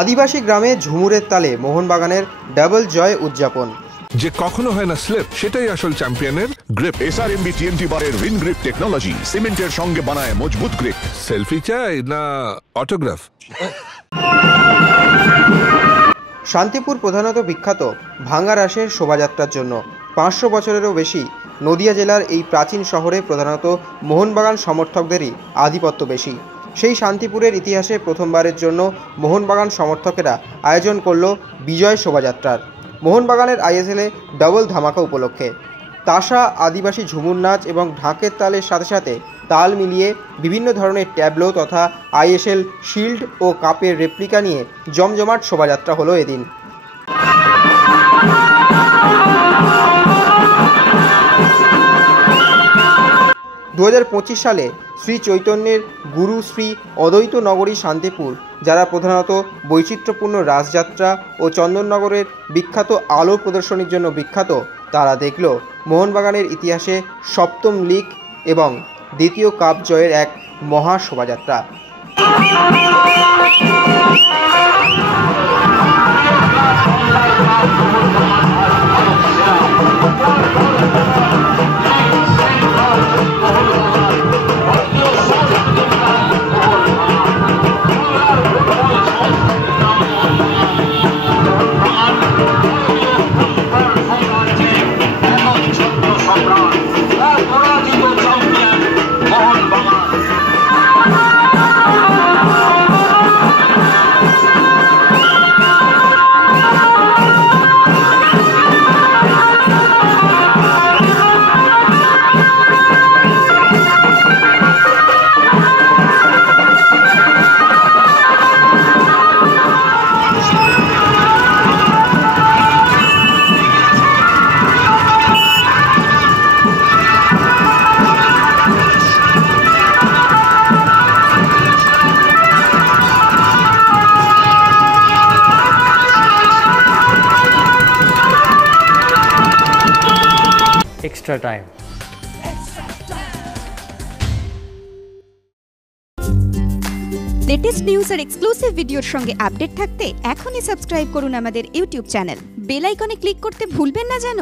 আদিবাসী গ্রামে ঝুমুরের তালে মোহনবাগানের ডাবল জয় উদযাপন। যে কখনো হয় না স্লিপ, সেটাই আসল চ্যাম্পিয়নের গ্রিপ। SRMB TNT বারের উইন গ্রিপ টেকনোলজি সিমেন্টের সঙ্গে বানায় মজবুত গ্রিপ। সেলফি চাই না অটোগ্রাফ? শান্তিপুর প্রধানত বিখ্যাত ভাঙা রাসের শোভাযাত্রার জন্য। 500 বছরেরও বেশি নদিয়া জেলার এই প্রাচীন শহরে প্রধানত মোহনবাগান সমর্থকদেরই আধিপত্য বেশি। সেই শান্তিপুরের ইতিহাসে প্রথমবারের জন্য মোহনবাগান সমর্থকেরা আয়োজন করল বিজয় শোভাযাত্রার। মোহনবাগানের ISL-এ ডাবল ধামাকা উপলক্ষে তাসা, আদিবাসী ঝুমুর নাচ এবং ঢাকের তালের সাথে সাথে তাল মিলিয়ে বিভিন্ন ধরনের ট্যাবলো তথা ISL শিল্ড ও কাপের রেপ্লিকা নিয়ে জমজমাট শোভাযাত্রা হলো এদিন। দু 2025 সালে শ্রী চৈতন্যের গুরু শ্রী অদ্বৈত নগরী শান্তিপুর, যারা প্রধানত বৈচিত্র্যপূর্ণ রাসযাত্রা ও চন্দননগরের বিখ্যাত আলো প্রদর্শনীর জন্য বিখ্যাত, তারা দেখল মোহনবাগানের ইতিহাসে সপ্তম লিগ এবং দ্বিতীয় কাপ জয়ের এক মহা শোভাযাত্রা। Extra time. লেটেস্ট নিউজ আর এক্সক্লুসিভ ভিডিওর সঙ্গে আপডেট থাকতে এখনই সাবস্ক্রাইব করুন আমাদের ইউটিউব চ্যানেল। বেল আইকনে ক্লিক করতে ভুলবেন না যেন।